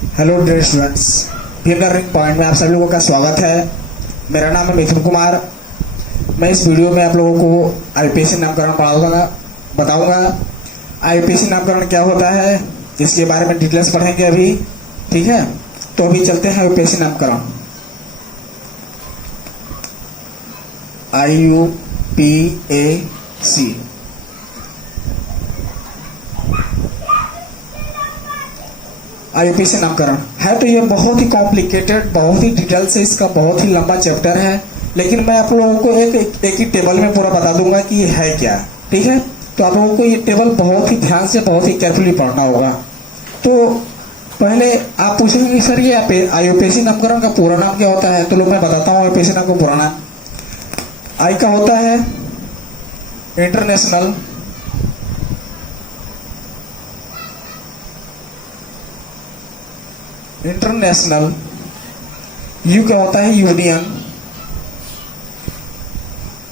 Hello dear students, फिर learning point में आप सभी लोगों का स्वागत है। मेरा नाम है मिथुन कुमार। मैं इस वीडियो में आप लोगों को आईपीएससी नामकरण बताऊंगा। आईपीएससी नामकरण क्या होता है इसके बारे में डिटेल्स पढ़ेंगे अभी। ठीक है, तो अभी चलते हैं आईपीएससी नामकरण। IUPAC आईपीएससी नामकरण है तो ये बहुत ही कॉम्प्लिकेटेड, बहुत ही डिटेल से इसका बहुत ही लंबा चैप्टर है, लेकिन मैं आप लोगों को एक ही टेबल में पूरा बता दूंगा कि ये है क्या। ठीक है, तो आप लोगों को ये टेबल बहुत ही ध्यान से, बहुत ही केयरफुली पढ़ना होगा। तो पहले आप पूछेंगे कि सर ये आईयूपीएसी नामकरण का पूरा नाम क्या होता है, तो लोग मैं बताता हूँ आईयूपीएसी नाम का पूरा नाम। आई का होता है इंटरनेशनल यू का होता है यूनियन,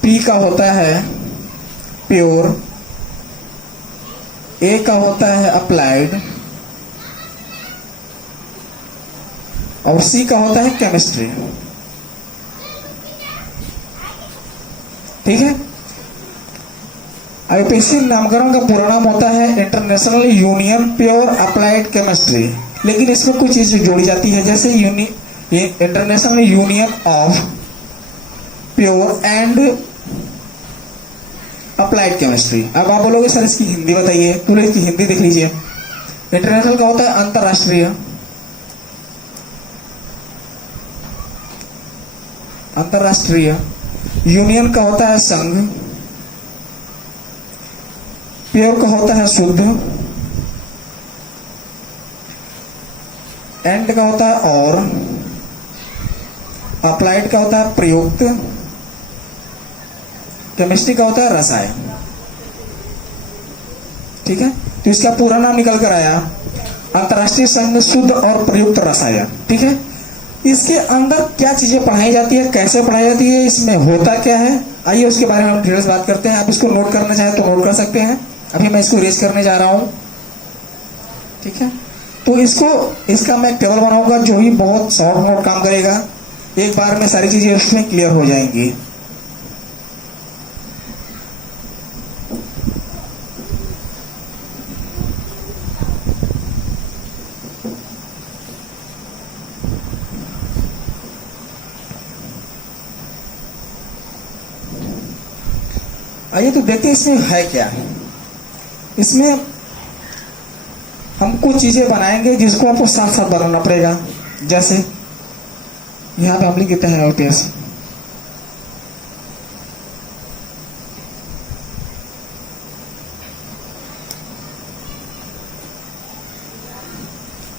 पी का होता है प्योर, ए का होता है अप्लाइड और सी का होता है केमिस्ट्री। ठीक है, आईयूपीएसी नामकरण का पूरा नाम होता है international union pure applied chemistry, लेकिन इसमें कुछ चीजें जोड़ी जाती है, जैसे international union of pure and applied chemistry. अब आप बोलोगे सर इसकी हिंदी बताइए, तो इसकी हिंदी देख लीजिए। इंटरनेशनल का होता है अंतरराष्ट्रीय, यूनियन का होता है संघ, प्योर का होता है शुद्ध, एंड का होता है और, अप्लाइड का होता है प्रयुक्त, केमिस्ट्री का होता है रसायन। ठीक है, तो इसका पूरा नाम निकल कर आया अंतरराष्ट्रीय संघ शुद्ध और प्रयुक्त रसायन। ठीक है, इसके अंदर क्या चीजें पढ़ाई जाती है, कैसे पढ़ाई जाती है, इसमें होता क्या है, आइए उसके बारे में हम डिटेल्स बात करते हैं। आप इसको नोट करना चाहें तो नोट कर सकते हैं। अभी मैं इसको रेज करने जा रहा हूं। ठीक है, तो इसका मैं टेबल बनाऊंगा जो ही बहुत शॉर्ट नोट काम करेगा, एक बार में सारी चीजें उसमें क्लियर हो जाएंगी। आइए तो देखते हैं इसमें है क्या। इसमें हम कुछ चीजें बनाएंगे जिसको आपको साथ साथ बनाना पड़ेगा। जैसे यहां पे हम लिख देते हैं आईपीएस।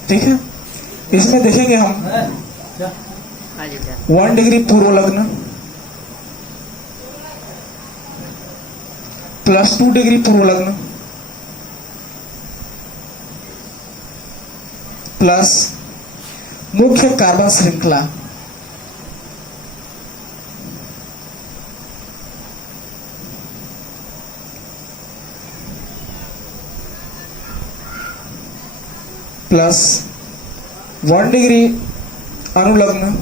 ठीक है, इसमें देखेंगे हम 1 डिग्री पूर्व लग्न प्लस 2 डिग्री पूर्व लग्न प्लस मुख्य कार्बन श्रृंखला प्लस 1 डिग्री अनुलग्न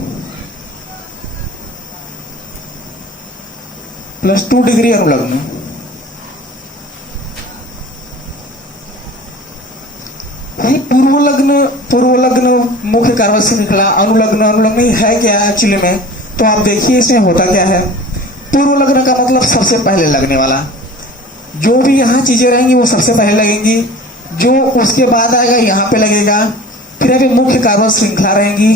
प्लस 2 डिग्री अनुलग्न। पूर्व लग्न मुख्य कार्बन श्रृंखला, अनुलग्न है क्या एक्चुअली में, तो आप देखिए इसमें होता क्या है। पूर्व लग्न का मतलब सबसे पहले लगने वाला, जो भी यहाँ चीजें रहेंगी वो सबसे पहले लगेंगी, जो उसके बाद आएगा यहाँ पे लगेगा। फिर यहाँ पे मुख्य कार्बन श्रृंखला रहेंगी,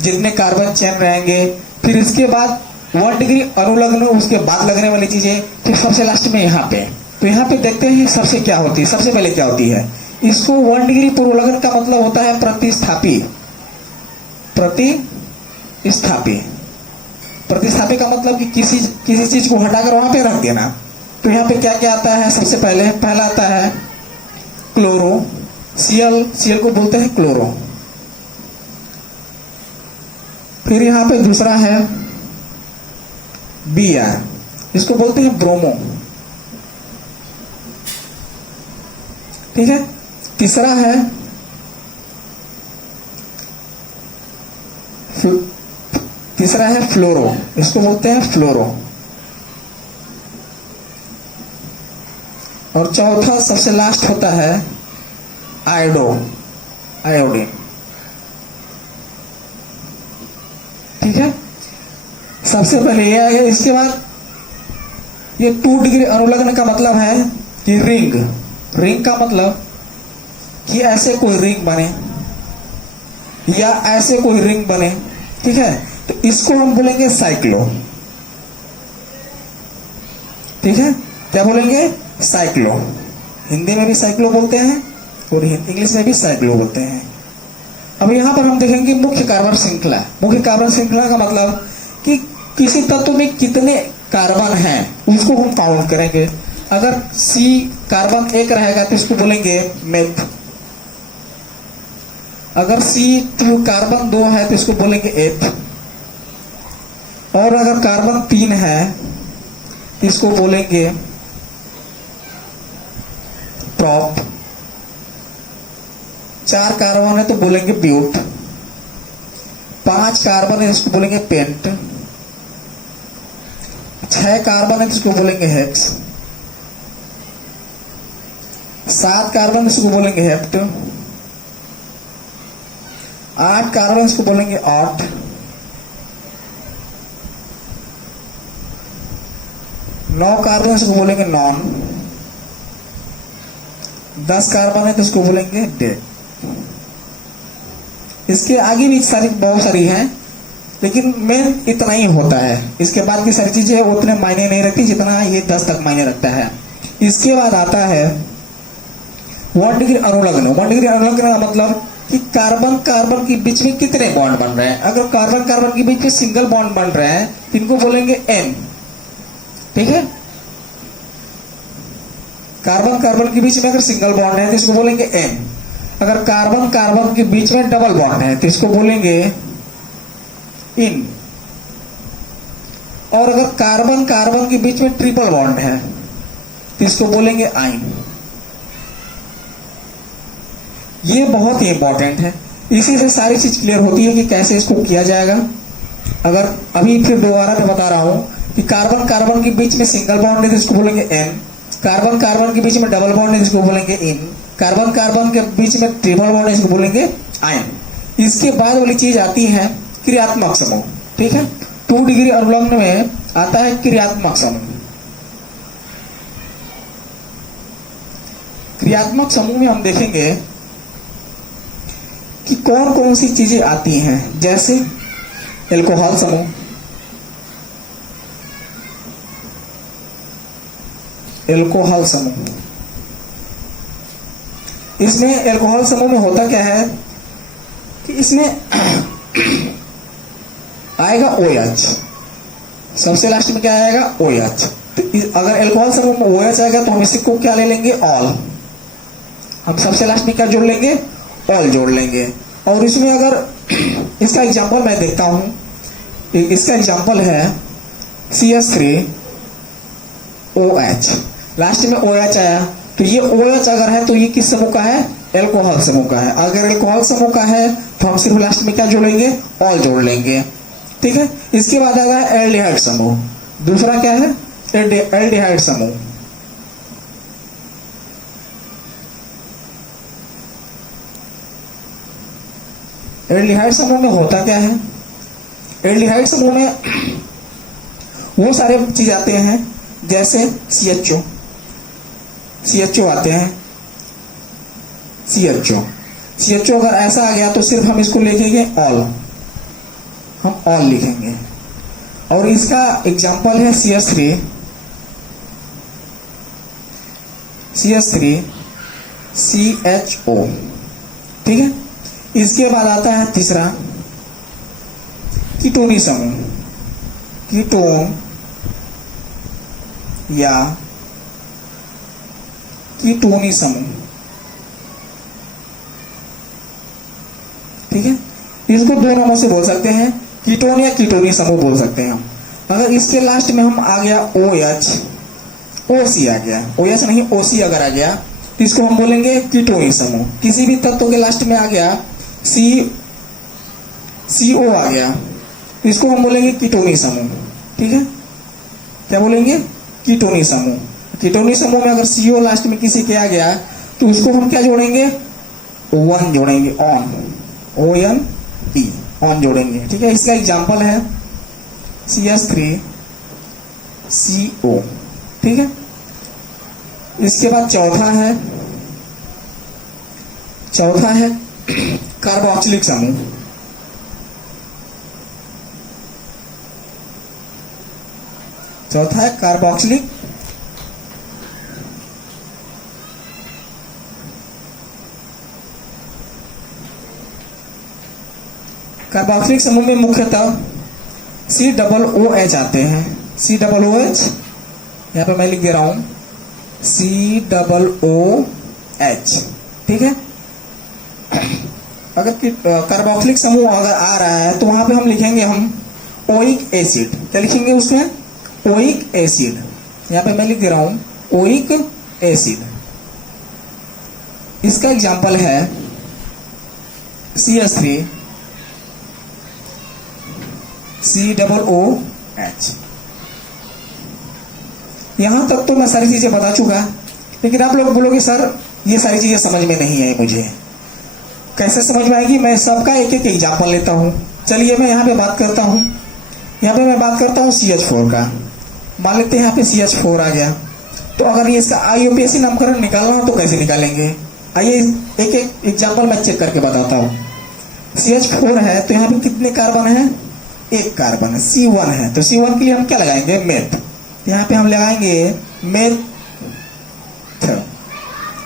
जितने कार्बन चेन रहेंगे। फिर इसके बाद 1 डिग्री अनुलग्न, उसके बाद लगने वाली चीजें, फिर सबसे लास्ट में यहाँ पे। तो यहाँ पे देखते हैं सबसे क्या होती है, सबसे पहले क्या होती है। इसको 1 डिग्री पूर्व लग्न का मतलब होता है प्रतिस्थापी का मतलब कि किसी चीज को हटाकर वहां पे रख देना। तो यहाँ पे क्या क्या आता है, सबसे पहला आता है क्लोरो, सीएल को बोलते हैं क्लोरो। फिर यहाँ पे दूसरा है Br, इसको बोलते हैं ब्रोमो। ठीक है, तीसरा है तीसरा है फ्लोरो, इसको बोलते हैं फ्लोरो। और चौथा सबसे लास्ट होता है आयोडीन। ठीक है, सबसे पहले यह है। इसके बाद ये 2 डिग्री अनुलग्न का मतलब है कि रिंग का मतलब कि ऐसे कोई रिंग बने या ऐसे कोई रिंग बने। ठीक है, तो इसको हम बोलेंगे साइक्लो। ठीक है, क्या बोलेंगे? साइक्लो। हिंदी में भी साइक्लो बोलते हैं और इंग्लिश में भी साइक्लो बोलते हैं। अब यहां पर हम देखेंगे मुख्य कार्बन श्रृंखला। मुख्य कार्बन श्रृंखला का मतलब कि किसी तत्व में कितने कार्बन हैं उसको हम काउंट करेंगे। अगर C कार्बन 1 रहेगा तो इसको बोलेंगे मेथ। अगर C2 कार्बन 2 है तो इसको बोलेंगे एथ। और अगर कार्बन 3 है तो इसको बोलेंगे प्रॉप। 4 कार्बन है तो बोलेंगे ब्यूट। 5 कार्बन है इसको बोलेंगे पेंट। 6 कार्बन है तो इसको बोलेंगे हेक्स। 7 कार्बन इसको बोलेंगे हेप्ट। 8 कार्बन इसको बोलेंगे ऑट। 9 कार्बन इसको बोलेंगे नॉन। 10 कार्बन है तो इसको बोलेंगे डेड। इसके आगे भी बहुत सारी हैं, लेकिन मेन इतना ही होता है। इसके बाद की सारी चीजें उतने मायने नहीं रखती जितना ये 10 तक मायने रखता है। इसके बाद आता है 1 डिग्री अनुलग्न। 1 डिग्री अनुलग्न का मतलब कि कार्बन कार्बन के बीच में कितने बॉन्ड बन रहे हैं। अगर कार्बन कार्बन के बीच में सिंगल बॉन्ड बन रहे हैं तो इनको बोलेंगे N। ठीक है, कार्बन कार्बन के बीच में अगर सिंगल बॉन्ड है तो इसको बोलेंगे N। अगर कार्बन कार्बन के बीच में डबल बॉन्ड है तो इसको बोलेंगे इन। और अगर कार्बन कार्बन के बीच में ट्रिपल बॉन्ड है तो इसको बोलेंगे आइन। ये बहुत ही इंपॉर्टेंट है, इसी से सारी चीज क्लियर होती है कि कैसे इसको किया जाएगा। अगर अभी फिर दोबारा मैं बता रहा हूं कि कार्बन कार्बन के बीच में सिंगल बॉन्ड है तो इसको बोलेंगे N। कार्बन कार्बन के बीच में डबल बॉन्ड है इसको बोलेंगे इन। कार्बन कार्बन के बीच में ट्रिपल बॉन्ड है इसको बोलेंगे आयन। इसके बाद वाली चीज आती है क्रियात्मक समूह। ठीक है, 2 डिग्री अनुलग्न में आता है क्रियात्मक समूह। क्रियात्मक समूह में हम देखेंगे कि कौन कौन सी चीजें आती हैं, जैसे एल्कोहल समूह, एल्कोहल समूह। इसमें एल्कोहल समूह में होता क्या है कि इसमें आएगा OH। सबसे लास्ट में क्या आएगा? OH। तो अगर एल्कोहल समूह में OH आएगा तो हम इसको क्या ले लेंगे? ऑल। हम सबसे लास्ट में क्या जोड़ लेंगे? ऑल जोड़ लेंगे। और इसमें अगर इसका एग्जांपल मैं देखता हूं, इसका एग्जांपल है CH3OH। लास्ट में OH आया तो ये OH अगर है तो ये किस समूह का है? एल्कोहल समूह का है। अगर एल्कोहल समूह का है तो हम सिर्फ लास्ट में क्या जोड़ेंगे? ऑल जोड़ लेंगे। ठीक है, इसके बाद आएगा एल्डिहाइड समूह। दूसरा क्या है? एल्डिहाइड समूह। एल्डिहाइड समूह में होता क्या है? एल्डिहाइड समूह में वो सारे चीज आते हैं जैसे CHO आते हैं। CHO अगर ऐसा आ गया तो सिर्फ हम इसको लिखेंगे ऑल, हम ऑल लिखेंगे। और इसका एग्जांपल है CH3CHO। ठीक है, इसके बाद आता है तीसरा कीटोनी समूह। कीटोन या कीटोनी समूह। ठीक है, इसको दो नामों से बोल सकते हैं, कीटोन या कीटोनी समूह बोल सकते हैं हम। अगर इसके लास्ट में हम आ गया OH, OC आ गया, OH नहीं OC अगर आ गया तो इसको हम बोलेंगे कीटोनी समूह। किसी भी तत्व के लास्ट में आ गया CO आ गया, इसको हम बोलेंगे कीटोनी समूह। ठीक है, क्या बोलेंगे? कीटोनी समूह। कीटोनी समूह में अगर CO लास्ट में किसी के आ गया तो उसको हम क्या जोड़ेंगे? ON जोड़ेंगे, ON ऑन जोड़ेंगे। ठीक है, इसका एग्जाम्पल है CH3CO। ठीक है, इसके बाद चौथा है कार्बोक्सिलिक समूह। चौथा है कार्बोक्सिलिक कार्बोक्सिलिक समूह में मुख्यतः COOH आते हैं। COOH यहाँ पे मैं लिख दे रहा हूं COOH। ठीक है, अगर कार्बोक्सिलिक समूह अगर आ रहा है तो वहां पे हम लिखेंगे हम ओइक एसिड। क्या लिखेंगे उसमें? Oic acid. यहाँ पे मैं लिख दे रहा हूं ओइक एसिड। इसका एग्जाम्पल है CH3 COOH। यहां तक तो मैं सारी चीजें बता चुका, लेकिन आप लोग बोलोगे सर ये सारी चीजें समझ में नहीं आई मुझे। कैसे समझ में आएगी? मैं सबका एक एक एग्जाम्पल लेता हूं। चलिए मैं यहाँ पे बात करता हूं CH4 का। मान लेते हैं यहाँ पे CH4 आ गया, तो अगर ये इसका IUPAC नामकरण निकालना हो तो कैसे निकालेंगे? आइए एक एक एग्जाम्पल मैं चेक करके बताता हूँ। CH4 है तो यहाँ पे कितने कार्बन है? एक कार्बन है। C1 है तो C1 के लिए हम क्या लगाएंगे? मेथ। यहाँ पे हम लगाएंगे मेथ।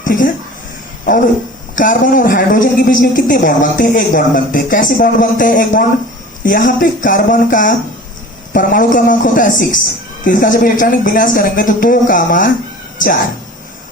ठीक है, और कार्बन और हाइड्रोजन के बीच में कितने बॉन्ड बनते हैं? एक बॉन्ड बनते हैं। कैसे बॉन्ड बनते हैं? एक बॉन्ड, यहाँ पे कार्बन का परमाणु क्रमांक होता है 6, तो इसका जब इलेक्ट्रॉनिक विन्यास करेंगे तो 2,4।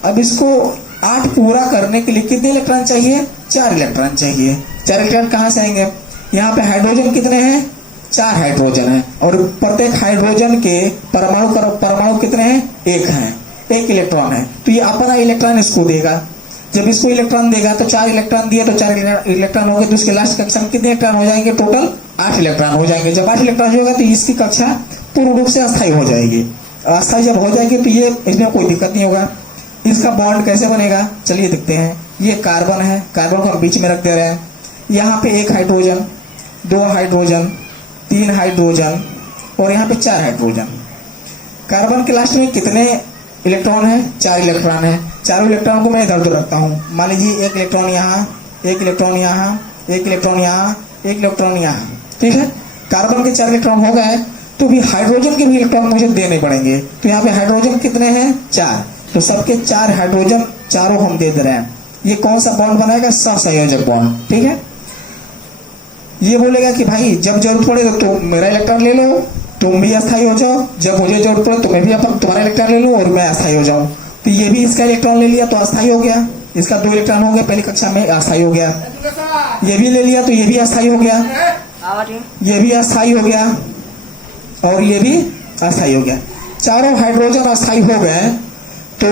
अब इसको 8 पूरा करने के लिए कितने इलेक्ट्रॉन चाहिए? 4 इलेक्ट्रॉन चाहिए। 4 इलेक्ट्रॉन कहाँ से आएंगे? यहाँ पे हाइड्रोजन कितने हैं? 4 हाइड्रोजन है, और प्रत्येक हाइड्रोजन के परमाणु कितने हैं? 1 है, 1 इलेक्ट्रॉन है। तो ये अपना इलेक्ट्रॉन इसको देगा। जब इसको इलेक्ट्रॉन देगा तो 4 इलेक्ट्रॉन दिए तो 4 इलेक्ट्रॉन हो गए, तो उसके लास्ट कक्षा में कितने इलेक्ट्रॉन हो जाएंगे? टोटल 8 इलेक्ट्रॉन हो जाएंगे। जब 8 इलेक्ट्रॉन होगा तो इसकी कक्षा पूर्ण रूप से अस्थायी हो जाएगी। अस्थायी जब हो जाएगी तो ये इसमें कोई दिक्कत नहीं होगा। इसका बॉन्ड कैसे बनेगा? चलिए देखते हैं। ये कार्बन है, कार्बन को हम बीच में रख दे रहे हैं। यहाँ पे 1 हाइड्रोजन, 2 हाइड्रोजन, 3 हाइड्रोजन और यहाँ पे 4 हाइड्रोजन। कार्बन के लास्ट में कितने इलेक्ट्रॉन है? 4 इलेक्ट्रॉन है। चारों इलेक्ट्रॉन को मैं इधर उधर रखता हूँ। मान लीजिए 1 इलेक्ट्रॉन यहाँ, 1 इलेक्ट्रॉन यहाँ, 1 इलेक्ट्रॉन यहाँ, 1 इलेक्ट्रॉन यहाँ। ठीक है, कार्बन के 4 इलेक्ट्रॉन हो गए, तो भी हाइड्रोजन के भी इलेक्ट्रॉन मुझे देने पड़ेंगे। तो यहाँ पे हाइड्रोजन कितने हैं? 4, तो सबके 4 हाइड्रोजन चारों हम दे रहे हैं। ये कौन सा बॉन्ड बनाएगा? सहसंयोजक बॉन्ड। ठीक है, ये बोलेगा कि भाई जब जरूरत पड़े तो मेरा इलेक्ट्रॉन ले लो, तुम भी अस्थायी हो जाओ। जब मुझे जरूरत पड़े तो मैं भी तुम्हारा इलेक्ट्रॉन ले लूं और मैं अस्थायी हो जाऊं। तो ये भी इसका इलेक्ट्रॉन ले लिया तो अस्थायी हो गया। इसका 2 इलेक्ट्रॉन हो गया पहली कक्षा में, अस्थायी हो गया। ये भी ले लिया तो ये भी अस्थायी हो गया, ये भी अस्थायी हो गया और ये भी अस्थायी हो गया। चारों हाइड्रोजन अस्थायी हो गए। तो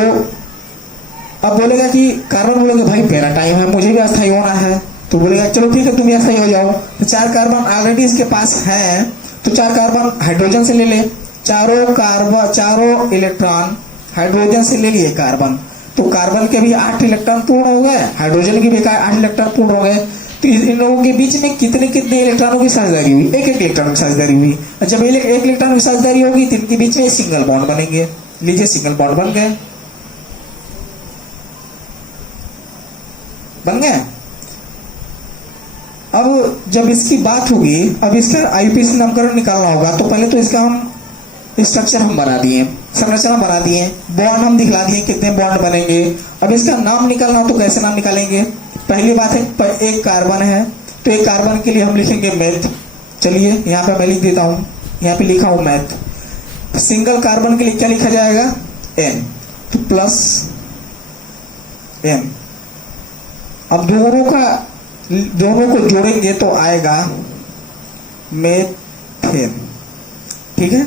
अब बोलेगा कि कार्बन बोलेगा भाई मेरा टाइम है, मुझे भी अस्थायी होना है। तो बोलेगा चलो ठीक है तुम भी अस्थायी हो जाओ। तो 4 कार्बन ऑलरेडी इसके पास है, तो 4 कार्बन हाइड्रोजन से ले ले। चारों इलेक्ट्रॉन हाइड्रोजन से ले लिए कार्बन, तो कार्बन के भी 8 इलेक्ट्रॉन पूर्ण हो गए, हाइड्रोजन के भी 8 इलेक्ट्रॉन पूर्ण हो गए। तो इन लोगों के बीच में कितने कितने इलेक्ट्रॉनों की साझेदारी हुई? एक इलेक्ट्रॉन की साझेदारी हुई। और जब एक इलेक्ट्रॉन की साझेदारी होगी तो इनके बीच में सिंगल बॉन्ड बनेंगे। लीजिए सिंगल बॉन्ड बन गए, बन गए। अब जब इसकी बात होगी, अब इसका IUPAC नामकरण निकालना होगा, तो पहले तो इसका हम स्ट्रक्चर हम बना दिए, संरचना बना दिए, बॉन्ड हम दिखला दिए कितने बॉन्ड बनेंगे। अब इसका नाम निकालना हो तो कैसे नाम निकालेंगे? पहली बात है एक कार्बन है, तो एक कार्बन के लिए हम लिखेंगे मेथ। चलिए यहाँ पे मैं लिख देता हूँ, यहाँ पे लिखा हूँ मेथ। सिंगल कार्बन के लिए क्या लिखा जाएगा? N, तो प्लस N। अब दोनों को जोड़ेंगे तो आएगा मेथेन। ठीक है,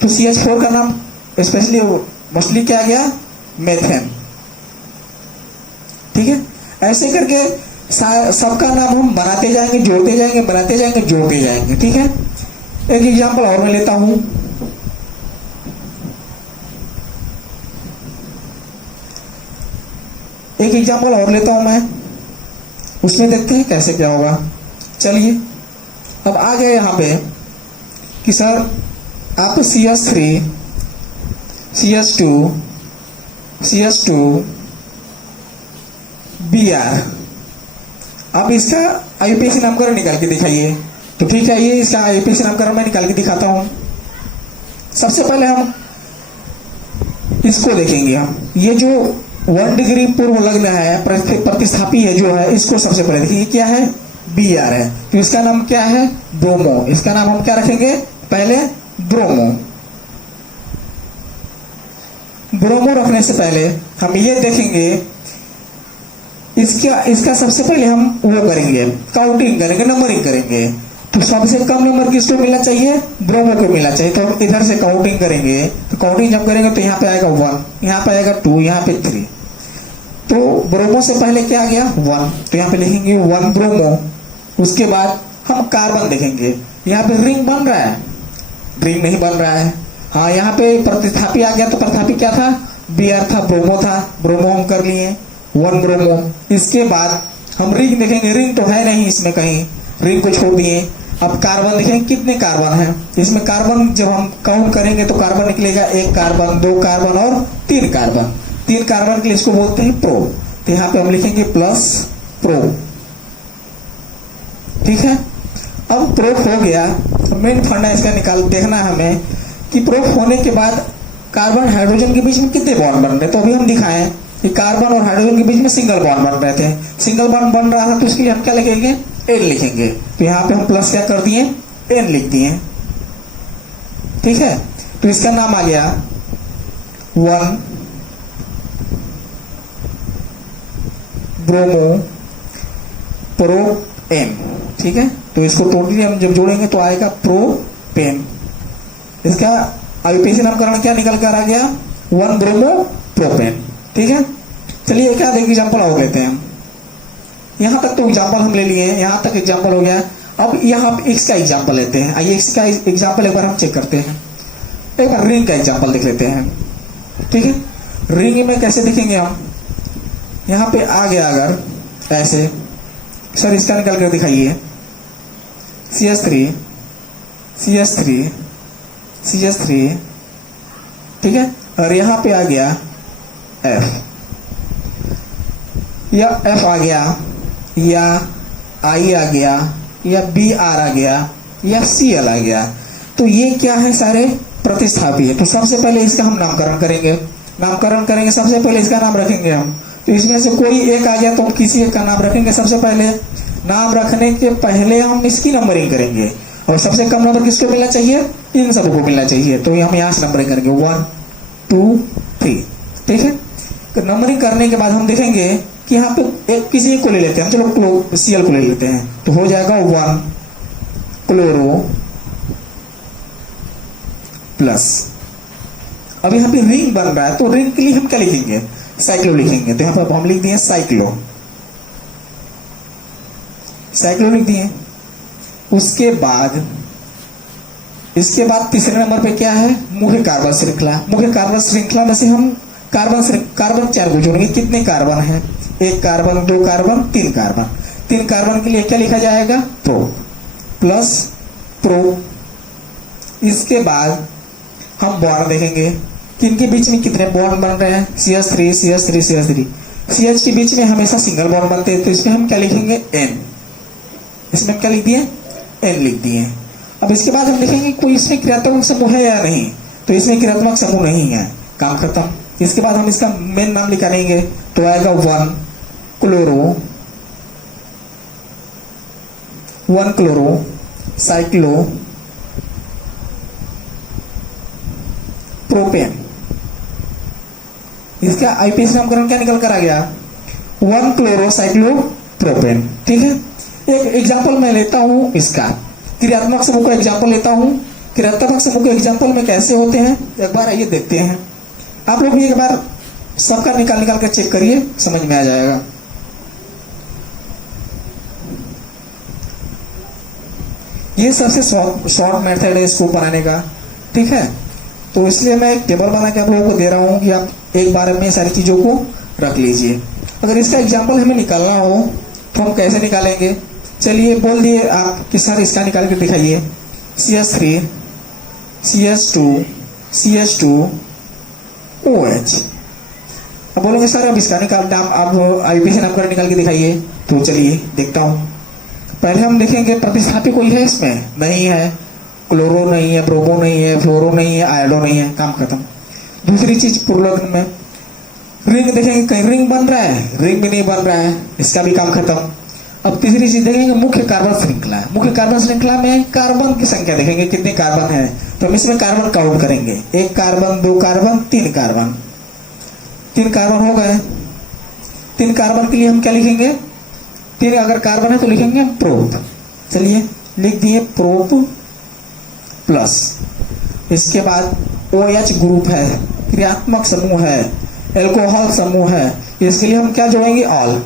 तो CH4 का नाम स्पेशली मोस्टली क्या गया? मेथेन। ठीक है, ऐसे करके सबका नाम हम बनाते जाएंगे, जोड़ते जाएंगे, बनाते जाएंगे, जोड़ते जाएंगे। ठीक है, एक एग्जांपल और मैं लेता हूं। एक एग्जांपल और लेता हूं मैं, उसमें देखते हैं कैसे क्या होगा। चलिए, अब आ गए यहां पे कि सर आप CS3 CS2 CS2 BR, आप इसका IUPAC नामकरण निकाल के दिखाइए। तो ठीक है, ये इसका IUPAC नामकरण मैं निकाल के दिखाता हूं। सबसे पहले हम इसको देखेंगे। हम ये जो 1 डिग्री पूर्व लग्न है, प्रतिस्थापी है जो है, इसको सबसे पहले देखिए क्या है, BR है। तो इसका नाम क्या है, ब्रोमो। इसका नाम हम क्या रखेंगे, पहले ब्रोमो। ब्रोमो रखने से पहले हम ये देखेंगे, इसका सबसे पहले हम वो करेंगे, काउंटिंग करेंगे, नंबरिंग करेंगे। तो सबसे कम नंबर किसको मिलना चाहिए, ब्रोमो को मिलना चाहिए। तो हम इधर से काउंटिंग करेंगे। तो काउंटिंग जब करेंगे तो यहाँ पे आएगा 1, यहाँ पे आएगा 2, यहाँ पे 3। तो ब्रोमो से पहले क्या आ गया, 1। तो यहाँ पे लिखेंगे 1 ब्रोमो। उसके बाद हम कार्बन देखेंगे। यहाँ पे रिंग बन रहा है, रिंग नहीं बन रहा है। हाँ, यहाँ पे प्रतिस्थापी आ गया। तो प्रतिस्थापी क्या था, BR था, ब्रोमो था। ब्रोमो हम कर लिए, 1 ब्रोमो। इसके बाद हम रिंग देखेंगे, रिंग तो है नहीं इसमें कहीं, रिंग को छोड़ दिए। अब कार्बन देखेंगे, कितने कार्बन है इसमें। कार्बन जब हम काउंट करेंगे तो कार्बन निकलेगा 1 कार्बन, 2 कार्बन और 3 कार्बन। 3 कार्बन के लिए इसको बोलते हैं प्रो। तो यहाँ पे हम लिखेंगे प्लस प्रो। ठीक है, अब प्रूफ हो गया। मेन फंडा इसका निकाल देखना है हमें कि प्रूफ होने के बाद कार्बन हाइड्रोजन के बीच में कितने बॉन्ड बन रहे। तो अभी हम दिखाएं कि कार्बन और हाइड्रोजन के बीच में सिंगल बॉन्ड बन रहे थे। सिंगल बॉन्ड बन रहा था तो इसके लिए हम क्या लिखेंगे, N लिखेंगे। तो यहाँ पे हम प्लस क्या कर दिए, N लिख दिए। ठीक है, तो इसका नाम आ गया 1 ब्रोमो प्रोपेन। ठीक है, तो इसको टोटली हम जब जोड़ेंगे तो आएगा प्रोपेन। इसका IUPAC नामकरण क्या निकल कर आ गया, 1 ब्रोमो प्रोपेन। ठीक है, चलिए एक आध एग्जाम्पल और लेते हैं। यहां तक तो एग्जाम्पल हम ले लिए, यहां तक एग्जाम्पल हो गया। अब यहाँ X का एग्जाम्पल लेते हैं। आइए X का एग्जाम्पल एक बार हम चेक करते हैं। एक बार रिंग का एग्जाम्पल देख लेते हैं। ठीक है, रिंग में कैसे देखेंगे हम, यहाँ पे आ गया अगर ऐसे, सर इसका निकल कर दिखाइए, CS3 CS3 CS3। ठीक है, और यहाँ पे आ गया F, या F आ गया, या I आ गया, या BR आ गया, या CL आ गया। तो ये क्या है, सारे प्रतिस्थापी है। तो सबसे पहले इसका हम नामकरण करेंगे। नामकरण करेंगे, सबसे पहले इसका नाम रखेंगे हम। तो इसमें से कोई एक आ गया तो हम किसी एक का नाम रखेंगे। सबसे पहले नाम रखने के पहले हम इसकी नंबरिंग करेंगे। और सबसे कम नंबर किसको मिलना चाहिए, इन सबको मिलना चाहिए। तो हम यहाँ से नंबरिंग करेंगे 1 2 3। ठीक है, तो नंबरिंग करने के बाद हम देखेंगे कि यहाँ पे एक किसी एक को ले लेते हैं। चलो CL को ले लेते हैं। तो हो जाएगा 1 क्लोरो प्लस। अब यहाँ पे रिंग बन रहा है, तो रिंग के लिए हम क्या लिखेंगे, साइक्लो लिखेंगे। तो यहाँ पर हम लिख दिए साइक्लो, साइक्लो लिख दिए। उसके बाद इसके बाद तीसरे नंबर पे क्या है, मुख्य कार्बन श्रृंखला। मुख्य कार्बन श्रृंखला में से हम कार्बन 4 को जोड़ेंगे। कितने कार्बन है, 1 कार्बन, 2 कार्बन, 3 कार्बन। 3 कार्बन के लिए क्या लिखा जाएगा, प्रो प्लस प्रो। इसके बाद हम बॉन्ड देखेंगे कि इनके बीच में कितने बॉन्ड बन रहे हैं, CH3 CH3 CH3। CH के बीच में हमेशा सिंगल बॉन्ड बनते हैं। तो इसमें हम क्या लिखेंगे, N। इसमें क्या लिख दिए, N लिख दिए। अब इसके बाद हम देखेंगे कोई इसमें क्रियात्मक समूह है या नहीं। तो इसमें क्रियात्मक समूह नहीं है, काम खत्म। इसके बाद हम इसका मेन नाम निकालेंगे। तो आएगा 1 क्लोरो, 1 क्लोरो साइक्लो प्रोपेन। इसका IUPAC नामकरण क्या निकल कर आ गया, 1 क्लोरो साइक्लो प्रोपेन। ठीक है, एक एग्जाम्पल मैं लेता हूं, इसका क्रियात्मक समूह का एग्जाम्पल लेता हूं। क्रियात्मक समूह के एग्जाम्पल में कैसे होते हैं एक बार आइए देखते हैं। आप लोग भी एक बार सबका निकाल कर चेक करिए, समझ में आ जाएगा। ये सबसे शॉर्ट मेथड है इसको बनाने का, ठीक है। तो इसलिए मैं एक टेबल बना के आप लोगों को दे रहा हूँ कि आप एक बार में सारी चीजों को रख लीजिए। अगर इसका एग्जाम्पल हमें निकालना हो तो हम कैसे निकालेंगे? चलिए बोल दिए आप कि सर इसका निकाल के दिखाइए। CH3 CH2 CH2 OH। अब बोलोगे सर अब इसका निकाल आप IUPAC नामकरण निकाल के दिखाइए। तो चलिए देखता हूँ। पहले हम देखेंगे प्रतिस्थापी कोई है इसमें? नहीं है। क्लोरो नहीं है, ब्रोमो नहीं है, फ्लोरो नहीं है, आयोडो नहीं है, काम खत्म। दूसरी चीज पूर्वलग्न में रिंग देखेंगे, कहीं रिंग बन रहा है? रिंग भी नहीं बन रहा है, इसका भी काम खत्म। अब तीसरी चीज देखेंगे मुख्य कार्बन श्रृंखला। मुख्य कार्बन श्रृंखला में कार्बन की संख्या देखेंगे कितने कार्बन है, तो हम इसमें कार्बन काउंट करेंगे। 1 कार्बन, 2 कार्बन, 3 कार्बन। 3 कार्बन हो गए। 3 कार्बन के लिए हम क्या लिखेंगे? 3 अगर कार्बन है तो लिखेंगे हम प्रोप। चलिए लिख दिए प्रोप प्लस। इसके बाद OH ग्रुप है, क्रियात्मक समूह है, एल्कोहल समूह है, इसके लिए हम क्या जोड़ेंगे? ऑल।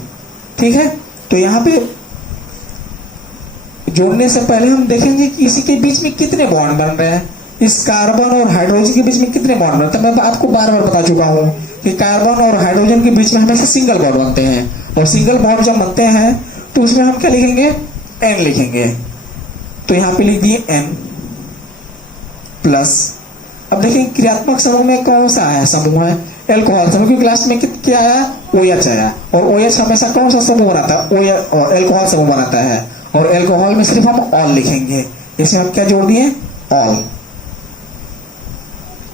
ठीक है। तो यहाँ पे जोड़ने से पहले हम देखेंगे कि इसी के बीच में कितने बॉन्ड बन रहे हैं। इस कार्बन और हाइड्रोजन के बीच में कितने बॉन्ड बनते हैं? मैं आपको बार बार बता चुका हूँ कि कार्बन और हाइड्रोजन के बीच में हमेशा सिंगल बॉन्ड बनते हैं, और सिंगल बॉन्ड जब बनते हैं तो उसमें हम क्या लिखेंगे? N लिखेंगे। तो यहाँ पे लिख दिए N प्लस। अब देखिए क्रियात्मक समूह में कौन सा आया समूह है? एल्कोहल समूह। क्योंकि लास्ट में क्या आया? OH आया, और OH हमेशा कौन सा समूह बनाता है? OH और एल्कोहल समूह बनाता है, और एल्कोहल में सिर्फ हम ऑल लिखेंगे। इसमें हम क्या जोड़ दिए? ऑल।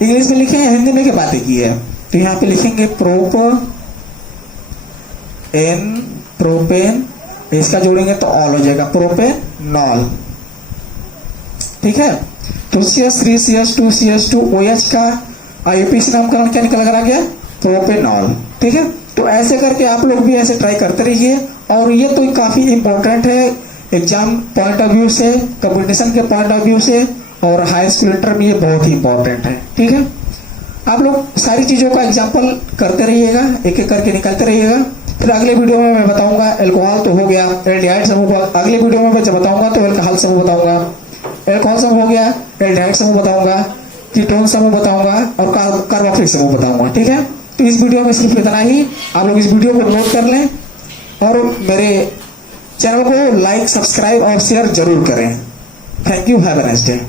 इंग्लिश में लिखे हैं, हिंदी में क्या बातें की है? तो यहाँ पे लिखेंगे प्रोप एन प्रोपेन, इसका जोड़ेंगे तो ऑल हो जाएगा, प्रोपेनॉल। ठीक है। तो CH3 CH2 CH2 OH का IUPAC नामकरण क्या निकल कर आ गया? प्रोपेनॉल। ठीक है। तो ऐसे करके आप लोग भी ऐसे ट्राई करते रहिए, और ये तो काफी इंपॉर्टेंट है एग्जाम पॉइंट ऑफ व्यू से, कंपटीशन के पॉइंट ऑफ व्यू से, और हाई स्कूल इंटर में ये बहुत ही इंपॉर्टेंट है। ठीक है। आप लोग सारी चीजों का एग्जाम्पल करते रहिएगा, एक एक करके निकालते रहिएगा। फिर अगले वीडियो में मैं बताऊंगा एल्कोहल तो हो गया, एल्डिहाइड समूह अगले वीडियो में मैं जब बताऊंगा तो एल्कोहल समूह बताऊंगा, एल्कोहल समूह हो गया, एल्डिहाइड समूह बताऊंगा, कीटोन समूह बताऊंगा, और कार्बोक्सिलिक समूह बताऊंगा। ठीक है। तो इस वीडियो में सिर्फ इतना ही। आप लोग इस वीडियो को नोट कर लें, और मेरे चैनल को लाइक, सब्सक्राइब और शेयर जरूर करें। Thank you. Have a nice day.